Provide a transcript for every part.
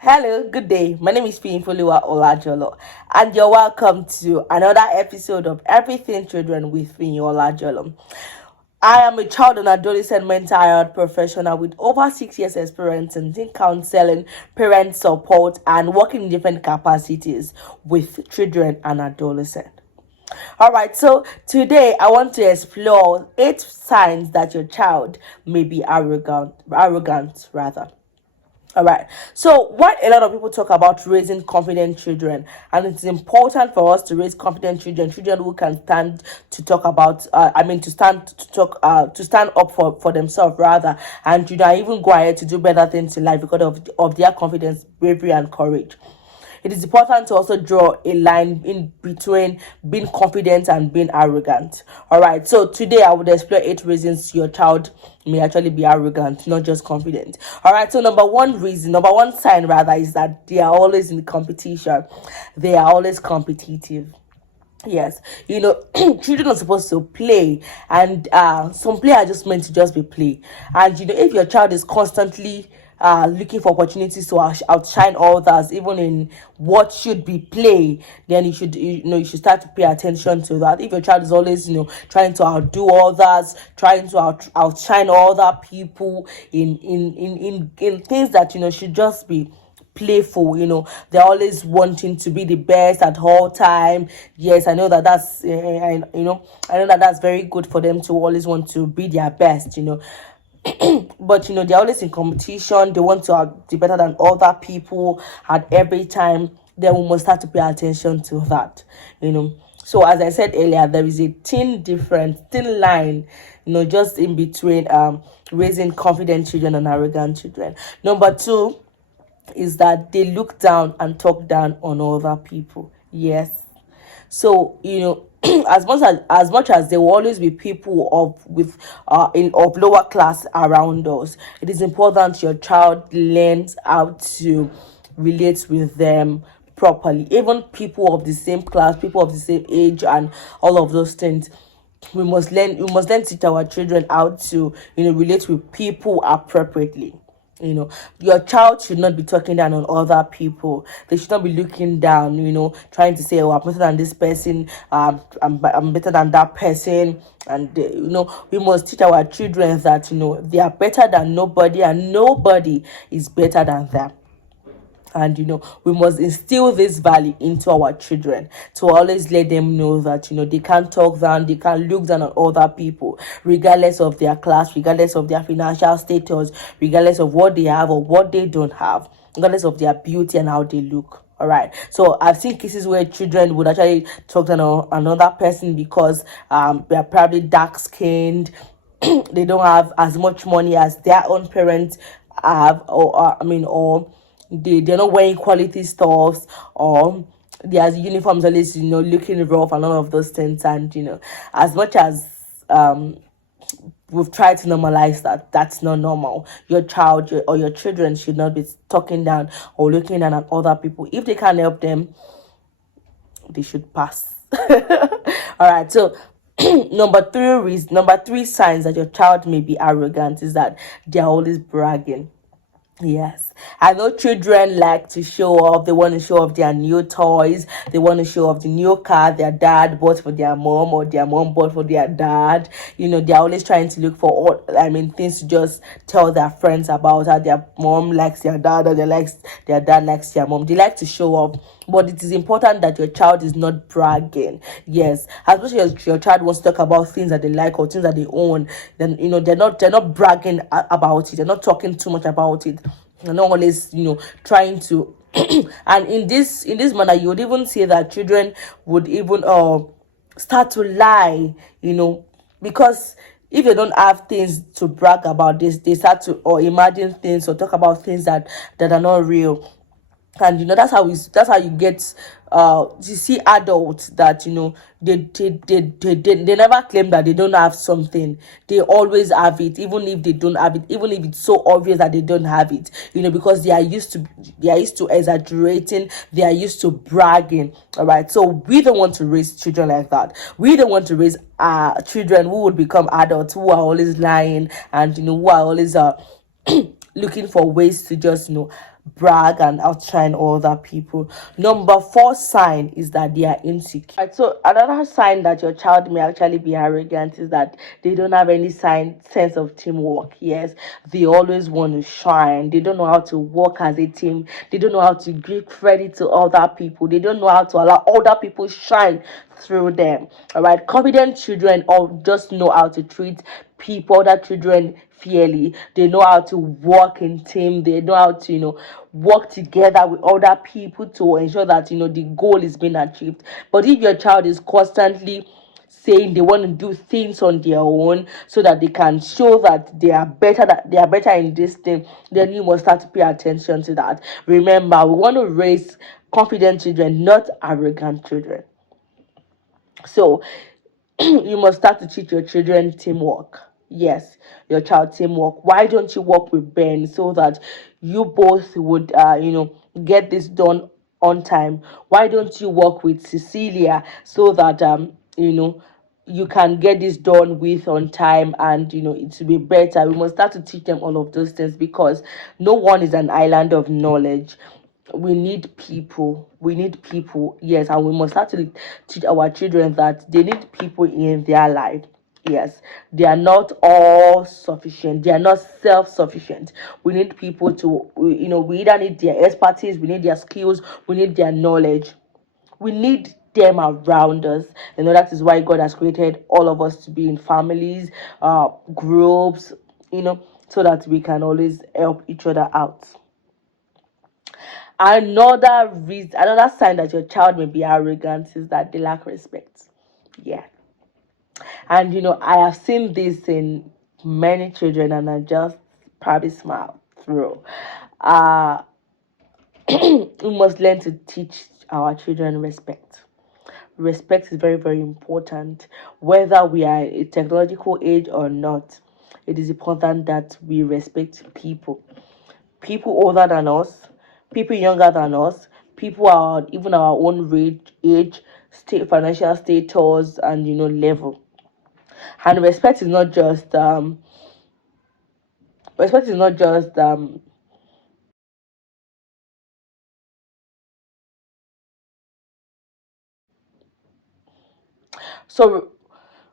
Hello, good day. My name is Foluwa Olajolo, and you're welcome to another episode of Everything Children with Foluwa Olajolo. I am a child and adolescent mental health professional with over 6 years experience in teen counseling, parent support, and working in different capacities with children and adolescents. All right, so today I want to explore 8 signs that your child may be arrogant rather. All right. So, what a lot of people talk about raising confident children, and it's important for us to raise confident children, children who can stand to talk about, to stand to talk, to stand up for themselves rather, and even go ahead to do better things in life because of their confidence, bravery, and courage. It is important to also draw a line in between being confident and being arrogant. All right, so today I would explore 8 reasons your child may actually be arrogant, not just confident. All right, so number one sign rather, is that they are always in competition. They are always competitive. Yes, children are supposed to play, and some play are just meant to just be play. And if your child is constantly looking for opportunities to outshine others, even in what should be play, then you should start to pay attention to that. If your child is always trying to outdo others, trying to outshine other people in things that should just be playful, they're always wanting to be the best at all time. Yes, I know that that's I know that that's very good for them to always want to be their best, but they're always in competition. They want to be better than other people at every time. Then we must start to pay attention to that. So as I said earlier, there is a thin line, just in between raising confident children and arrogant children. Number two is that they look down and talk down on other people. Yes. So as much as there will always be people of lower class around us, it is important your child learns how to relate with them properly. Even people of the same class, people of the same age, and all of those things. We must learn to teach our children how to relate with people appropriately. Your child should not be talking down on other people. They should not be looking down, trying to say, oh, I'm better than this person, I'm better than that person. And we must teach our children that they are better than nobody, and nobody is better than them. And we must instill this value into our children to always let them know that they can't talk down, they can't look down on other people, regardless of their class, regardless of their financial status, regardless of what they have or what they don't have, regardless of their beauty and how they look. All right, so I've seen cases where children would actually talk down on another person because they're probably dark skinned, they don't have as much money as their own parents have, or they're not wearing quality stuffs, or their uniforms always looking rough and all of those things. And as much as we've tried to normalize that, that's not normal. Your child or your children should not be talking down or looking down at other people. If they can't help them, they should pass. All right, so number three signs that your child may be arrogant is that they're always bragging. Yes, I know children like to show off. They want to show off their new toys. They want to show off the new car their dad bought for their mom, or their mom bought for their dad. They're always trying to look for things to just tell their friends about how their mom likes their dad, or their dad likes their mom. They like to show off, but it is important that your child is not bragging. Yes, as much as your child wants to talk about things that they like or things that they own, then they're not bragging about it. They're not talking too much about it. They're not always trying to. And in this manner, you would even see that children would even start to lie. Because if they don't have things to brag about, this they start to or imagine things or talk about things that are not real. And that's how you get you see adults that they never claim that they don't have something. They always have it, even if they don't have it, even if it's so obvious that they don't have it, because they are used to exaggerating, they are used to bragging. All right, so we don't want to raise children like that. We don't want to raise children who would become adults, who are always lying, and who are always looking for ways to just brag and outshine other people. Number four sign is that they are insecure. Right, so another sign that your child may actually be arrogant is that they don't have any sense of teamwork. Yes, they always want to shine. They don't know how to work as a team. They don't know how to give credit to other people. They don't know how to allow other people shine through them. All right, confident children all just know how to treat people, other children fairly. They know how to work in team. They know how to work together with other people to ensure that the goal is being achieved. But if your child is constantly saying they want to do things on their own so that they can show that they are better in this thing, then you must start to pay attention to that. Remember, we want to raise confident children, not arrogant children. So you must start to teach your children teamwork. Yes, your child teamwork. Why don't you work with Ben so that you both would get this done on time? Why don't you work with Cecilia so that you can get this done with on time, and it will be better. We must start to teach them all of those things, because no one is an island of knowledge. We need people, yes, and we must start to teach our children that they need people in their life. Yes, they are not all sufficient, they are not self-sufficient. We need people to, we either need their expertise, we need their skills, we need their knowledge. We need them around us. That is why God has created all of us to be in families, groups, so that we can always help each other out. Another sign that your child may be arrogant is that they lack respect. Yeah. And I have seen this in many children, and I just probably smile through. Uh we must learn to teach our children respect. Respect is very, very important, whether we are a technological age or not. It is important that we respect people older than us, people younger than us, people are even our own age, state, financial status, and level. And respect is not just so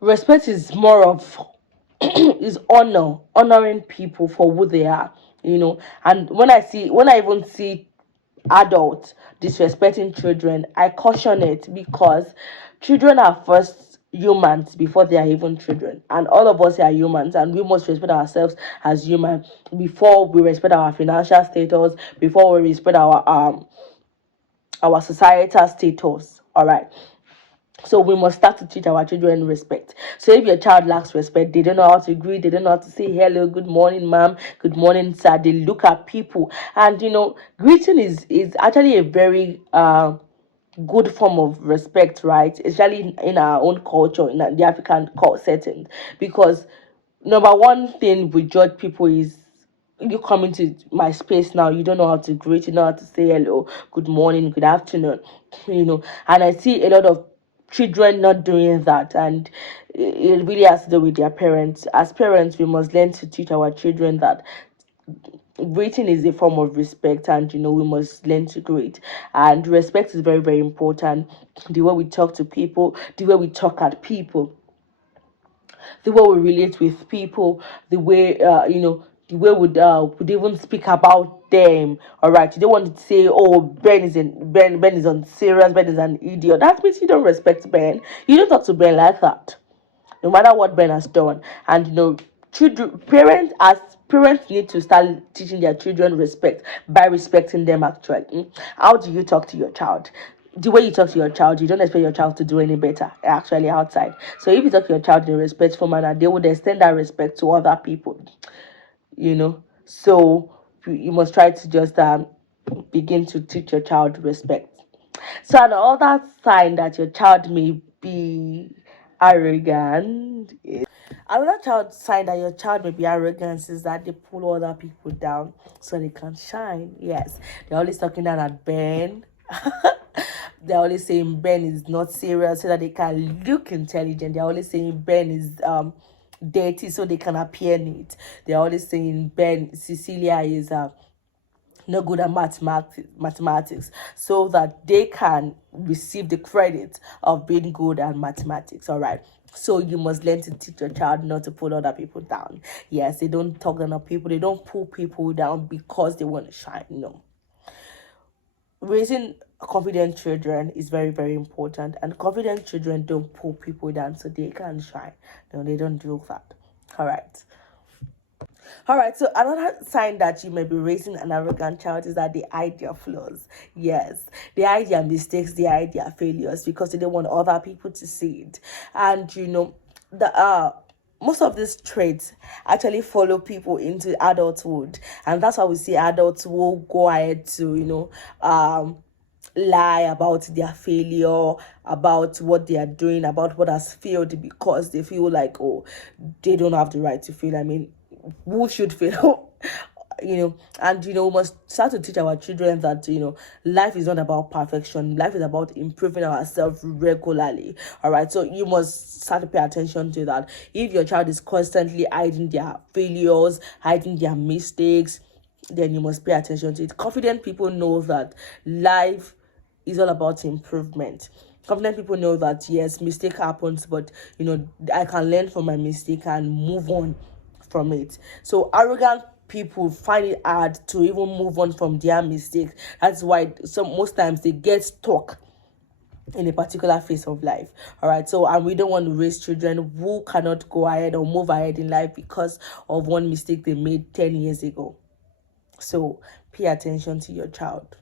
respect is more of is honoring people for who they are. And when I even see adults disrespecting children, I caution it, because children are first humans before they are even children, and all of us are humans, and we must respect ourselves as human before we respect our financial status, before we respect our societal status. All right, so we must start to teach our children respect. So if your child lacks respect, they don't know how to greet, they don't know how to say hello, good morning, ma'am, good morning, sir. They look at people, and greeting is actually a very good form of respect, right? Especially in our own culture, in the African setting, because number one thing we judge people is, you come into my space now, you don't know how to greet, you know how to say hello, good morning, good afternoon, and I see a lot of children not doing that, and it really has to do with their parents. As parents, we must learn to teach our children that greeting is a form of respect, and we must learn to greet. And respect is very, very important. The way we talk to people, the way we talk at people, the way we relate with people, the way would even speak about them. All right, you don't want to say, "Oh, Ben is unserious. Ben is an idiot." That means you don't respect Ben. You don't talk to Ben like that, no matter what Ben has done. And children, parents need to start teaching their children respect by respecting them. Actually, how do you talk to your child? The way you talk to your child, you don't expect your child to do any better actually outside. So if you talk to your child in a respectful manner, they would extend that respect to other people. So you must try to just begin to teach your child respect. So another sign that your child may be arrogant is another child sign that your child may be arrogant is that they pull other people down so they can shine. Yes, they're always talking down at Ben. They're always saying Ben is not serious so that they can look intelligent. They're always saying Ben is dirty so they can appear neat. They're always saying Ben Cecilia is not good at mathematics so that they can receive the credit of being good at mathematics. All right, so you must learn to teach your child not to put other people down. Yes, they don't talk down on people, they don't pull people down because they want to shine. No, raising confident children is very, very important, and confident children don't pull people down so they can shine. No, they don't do that. All right. All right, so another sign that you may be raising an arrogant child is that they hide their flaws. Yes, they hide their mistakes, they hide their failures because they don't want other people to see it. And the most of these traits actually follow people into adulthood, and that's why we see adults will go ahead to lie about their failure, about what they are doing, about what has failed because they feel like, oh, they don't have the right to fail. I mean, who should fail? And we must start to teach our children that life is not about perfection. Life is about improving ourselves regularly. All right, so you must start to pay attention to that. If your child is constantly hiding their failures, hiding their mistakes, then you must pay attention to it. Confident people know that life is all about improvement. Confident people know that yes, mistake happens, but I can learn from my mistake and move on from it. So arrogant people find it hard to even move on from their mistakes. That's why most times they get stuck in a particular phase of life. All right, so and we don't want to raise children who cannot go ahead or move ahead in life because of one mistake they made 10 years ago. So pay attention to your child.